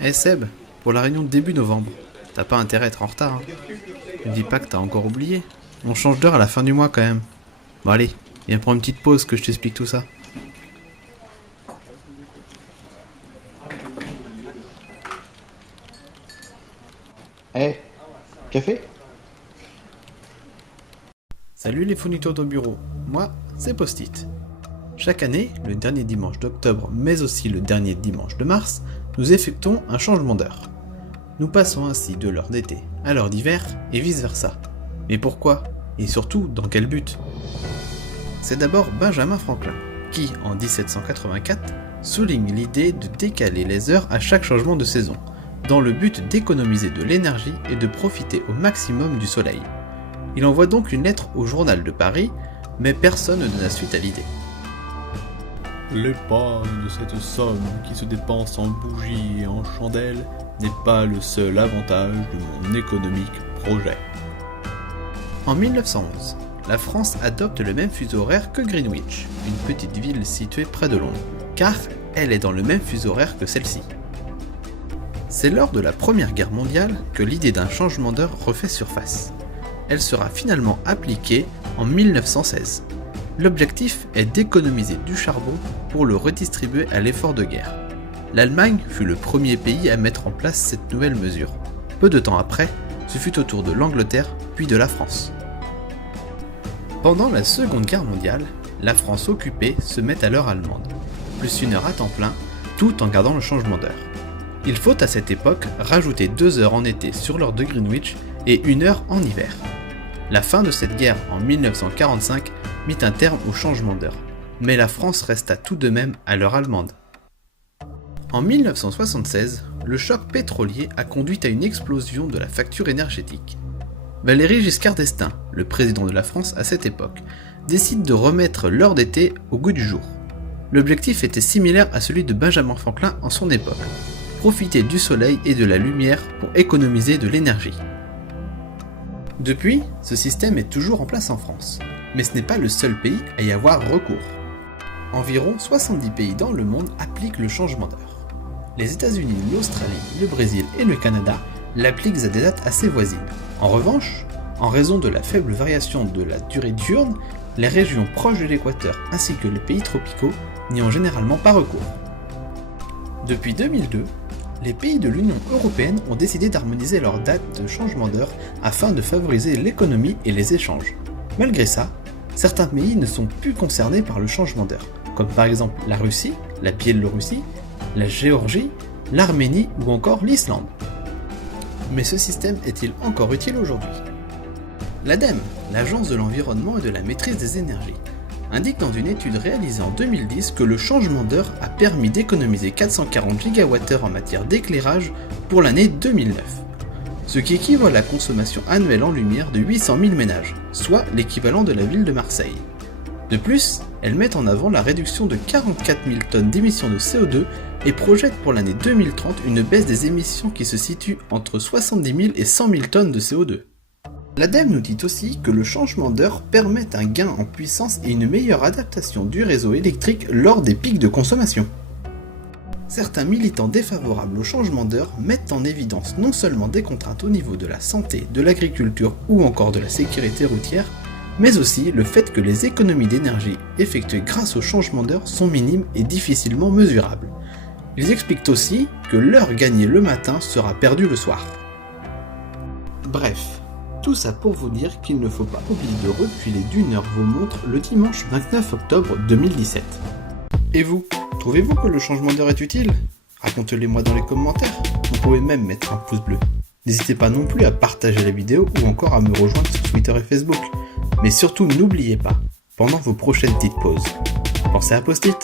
Eh Seb, pour la réunion de début novembre, t'as pas intérêt à être en retard, hein. Ne dis pas que t'as encore oublié. On change d'heure à la fin du mois quand même. Bon allez, viens prendre une petite pause que je t'explique tout ça. Eh, café? Salut les fournitures de bureau, moi c'est Post-it. Chaque année, le dernier dimanche d'octobre mais aussi le dernier dimanche de mars, nous effectuons un changement d'heure. Nous passons ainsi de l'heure d'été à l'heure d'hiver et vice versa. Mais pourquoi? Et surtout, dans quel but? C'est d'abord Benjamin Franklin qui, en 1784, souligne l'idée de décaler les heures à chaque changement de saison, dans le but d'économiser de l'énergie et de profiter au maximum du soleil. Il envoie donc une lettre au journal de Paris, mais personne ne donna suite à l'idée. L'épargne de cette somme qui se dépense en bougies et en chandelles n'est pas le seul avantage de mon économique projet. En 1911, la France adopte le même fuseau horaire que Greenwich, une petite ville située près de Londres, car elle est dans le même fuseau horaire que celle-ci. C'est lors de la Première Guerre mondiale que l'idée d'un changement d'heure refait surface. Elle sera finalement appliquée en 1916. L'objectif est d'économiser du charbon pour le redistribuer à l'effort de guerre. L'Allemagne fut le premier pays à mettre en place cette nouvelle mesure. Peu de temps après, ce fut au tour de l'Angleterre puis de la France. Pendant la Seconde Guerre mondiale, la France occupée se met à l'heure allemande, plus une heure à temps plein, tout en gardant le changement d'heure. Il faut à cette époque rajouter 2 heures en été sur l'heure de Greenwich et 1 heure en hiver. La fin de cette guerre en 1945 mit un terme au changement d'heure, mais la France resta tout de même à l'heure allemande. En 1976, le choc pétrolier a conduit à une explosion de la facture énergétique. Valéry Giscard d'Estaing, le président de la France à cette époque, décide de remettre l'heure d'été au goût du jour. L'objectif était similaire à celui de Benjamin Franklin en son époque: profiter du soleil et de la lumière pour économiser de l'énergie. Depuis, ce système est toujours en place en France, mais ce n'est pas le seul pays à y avoir recours. Environ 70 pays dans le monde appliquent le changement d'heure. Les États-Unis, l'Australie, le Brésil et le Canada l'appliquent à des dates assez voisines. En revanche, en raison de la faible variation de la durée diurne, les régions proches de l'équateur ainsi que les pays tropicaux n'y ont généralement pas recours. Depuis 2002, les pays de l'Union européenne ont décidé d'harmoniser leurs dates de changement d'heure afin de favoriser l'économie et les échanges. Malgré ça, certains pays ne sont plus concernés par le changement d'heure, comme par exemple la Russie, la Biélorussie, la Géorgie, l'Arménie ou encore l'Islande. Mais ce système est-il encore utile aujourd'hui? L'ADEME, l'Agence de l'environnement et de la maîtrise des énergies, indique dans une étude réalisée en 2010 que le changement d'heure a permis d'économiser 440 GWh en matière d'éclairage pour l'année 2009, ce qui équivaut à la consommation annuelle en lumière de 800 000 ménages, soit l'équivalent de la ville de Marseille. De plus, elle met en avant la réduction de 44 000 tonnes d'émissions de CO2 et projette pour l'année 2030 une baisse des émissions qui se situe entre 70 000 et 100 000 tonnes de CO2. L'ADEME nous dit aussi que le changement d'heure permet un gain en puissance et une meilleure adaptation du réseau électrique lors des pics de consommation. Certains militants défavorables au changement d'heure mettent en évidence non seulement des contraintes au niveau de la santé, de l'agriculture ou encore de la sécurité routière, mais aussi le fait que les économies d'énergie effectuées grâce au changement d'heure sont minimes et difficilement mesurables. Ils expliquent aussi que l'heure gagnée le matin sera perdue le soir. Bref, tout ça pour vous dire qu'il ne faut pas oublier de reculer d'1 heure vos montres le dimanche 29 octobre 2017. Et vous, trouvez-vous que le changement d'heure est utile? Racontez-le moi dans les commentaires, vous pouvez même mettre un pouce bleu. N'hésitez pas non plus à partager la vidéo ou encore à me rejoindre sur Twitter et Facebook. Mais surtout n'oubliez pas, pendant vos prochaines petites pauses, pensez à Post-it.